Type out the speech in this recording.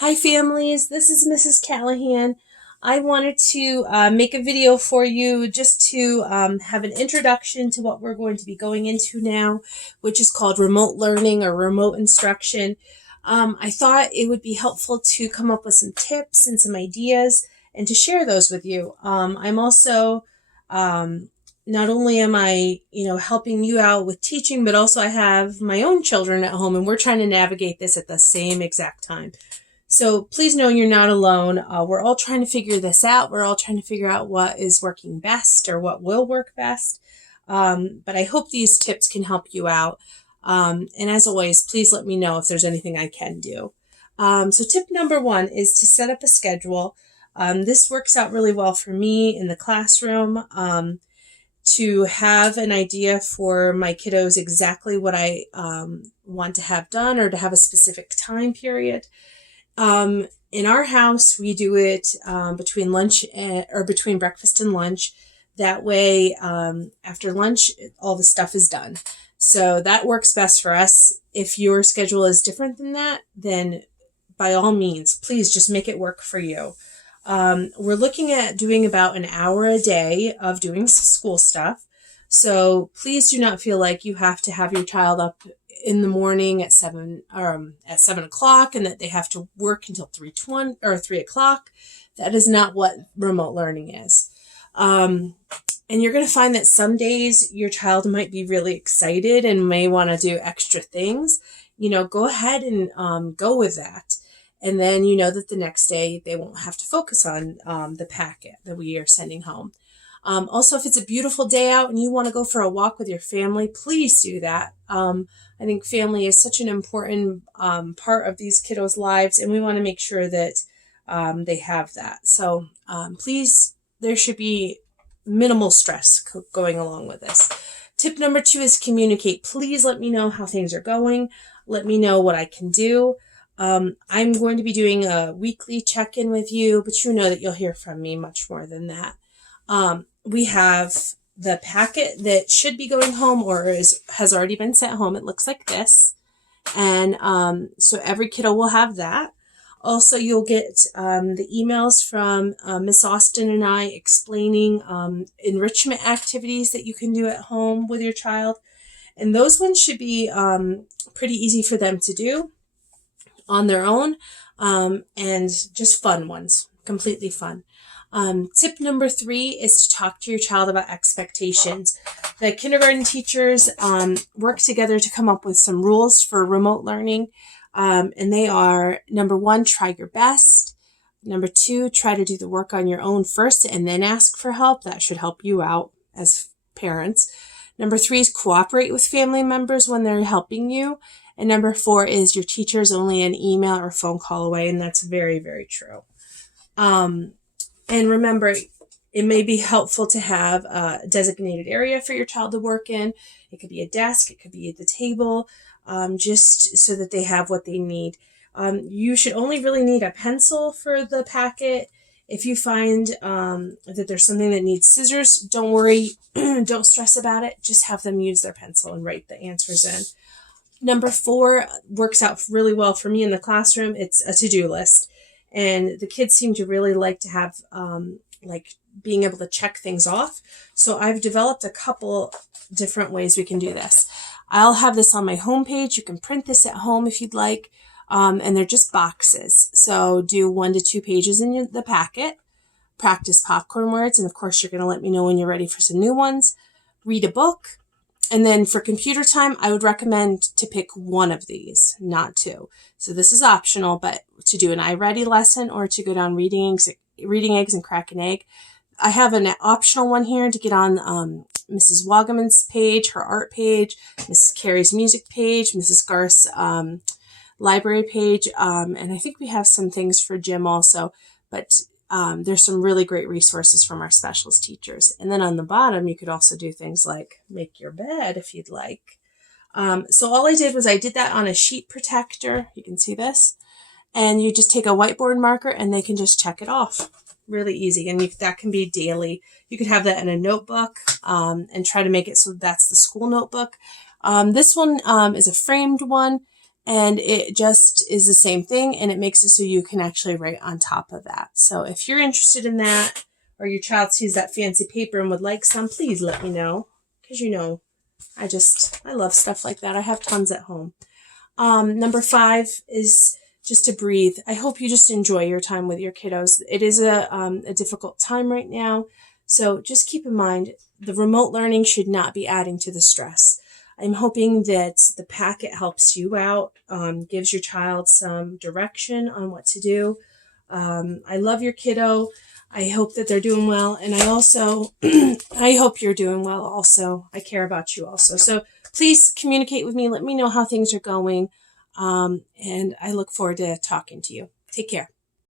Hi families, this is Mrs. Callahan. I wanted to make a video for you just to have an introduction to what we're going to be going into now, which is called remote learning or remote instruction. I thought it would be helpful to come up with some tips and some ideas and to share those with you. I'm also not only am I, helping you out with teaching, but also I have my own children at home and we're trying to navigate this at the same exact time. So please know you're not alone. We're all trying to figure this out. We're all trying to figure out what is working best or what will work best. But I hope these tips can help you out. And as always, please let me know if there's anything I can do. So tip number one is to set up a schedule. This works out really well for me in the classroom. To have an idea for my kiddos exactly what I want to have done or to have a specific time period. In our house, we do it between lunch or between breakfast and lunch. That way, after lunch, all the stuff is done. So that works best for us. If your schedule is different than that, then by all means, please just make it work for you. We're looking at doing about an hour a day of doing school stuff. So please do not feel like you have to have your child up in the morning at 7 o'clock and that they have to work until 3:20 or 3 o'clock. That is not what remote learning is. And you're going to find that some days your child might be really excited and may want to do extra things. Go ahead and go with that. And then you know that the next day they won't have to focus on the packet that we are sending home. Also, if it's a beautiful day out and you want to go for a walk with your family, please do that. I think family is such an important part of these kiddos' lives, and we want to make sure that they have that. So please, there should be minimal stress going along with this. Tip number 2 is communicate. Please let me know how things are going. Let me know what I can do. I'm going to be doing a weekly check-in with you, but you know that you'll hear from me much more than that. We have the packet that should be going home or has already been sent home. It looks like this. And so every kiddo will have that. Also, you'll get the emails from Miss Austin and I explaining enrichment activities that you can do at home with your child. And those ones should be pretty easy for them to do on their own and just fun ones, completely fun. Tip number 3 is to talk to your child about expectations. The kindergarten teachers work together to come up with some rules for remote learning. And they are, number 1, try your best. Number 2, try to do the work on your own first and then ask for help. That should help you out as parents. Number 3 is cooperate with family members when they're helping you. And number 4 is your teacher is only an email or phone call away. And that's very, very true. And remember, it may be helpful to have a designated area for your child to work in. It could be a desk, it could be at the table, just so that they have what they need. You should only really need a pencil for the packet. If you find that there's something that needs scissors, don't worry, don't stress about it. Just have them use their pencil and write the answers in. Number 4 works out really well for me in the classroom. It's a to-do list. And the kids seem to really like to have, being able to check things off. So I've developed a couple different ways we can do this. I'll have this on my homepage. You can print this at home if you'd like. And they're just boxes. So do 1 to 2 pages in the packet. Practice popcorn words. And of course, you're going to let me know when you're ready for some new ones. Read a book. And then for computer time, I would recommend to pick 1 of these, not 2. So this is optional, but to do an iReady lesson or to go down reading eggs and crack an egg. I have an optional one here to get on Mrs. Wagaman's page, her art page, Mrs. Carey's music page, Mrs. Garth's library page, and I think we have some things for Jim also, but there's some really great resources from our specialist teachers. And then on the bottom, you could also do things like make your bed if you'd like. So all I did was I did that on a sheet protector. You can see this. And you just take a whiteboard marker and they can just check it off. Really easy. And that can be daily. You could have that in a notebook and try to make it so that's the school notebook. This one is a framed one. And it just is the same thing, and it makes it so you can actually write on top of that. So if you're interested in that, or your child sees that fancy paper and would like some, please let me know. Because I love stuff like that. I have tons at home. Number 5 is just to breathe. I hope you just enjoy your time with your kiddos. It is a difficult time right now. So just keep in mind, the remote learning should not be adding to the stress. I'm hoping that the packet helps you out, gives your child some direction on what to do. I love your kiddo. I hope that they're doing well. And I also, I hope you're doing well also. I care about you also. So please communicate with me. Let me know how things are going. And I look forward to talking to you. Take care.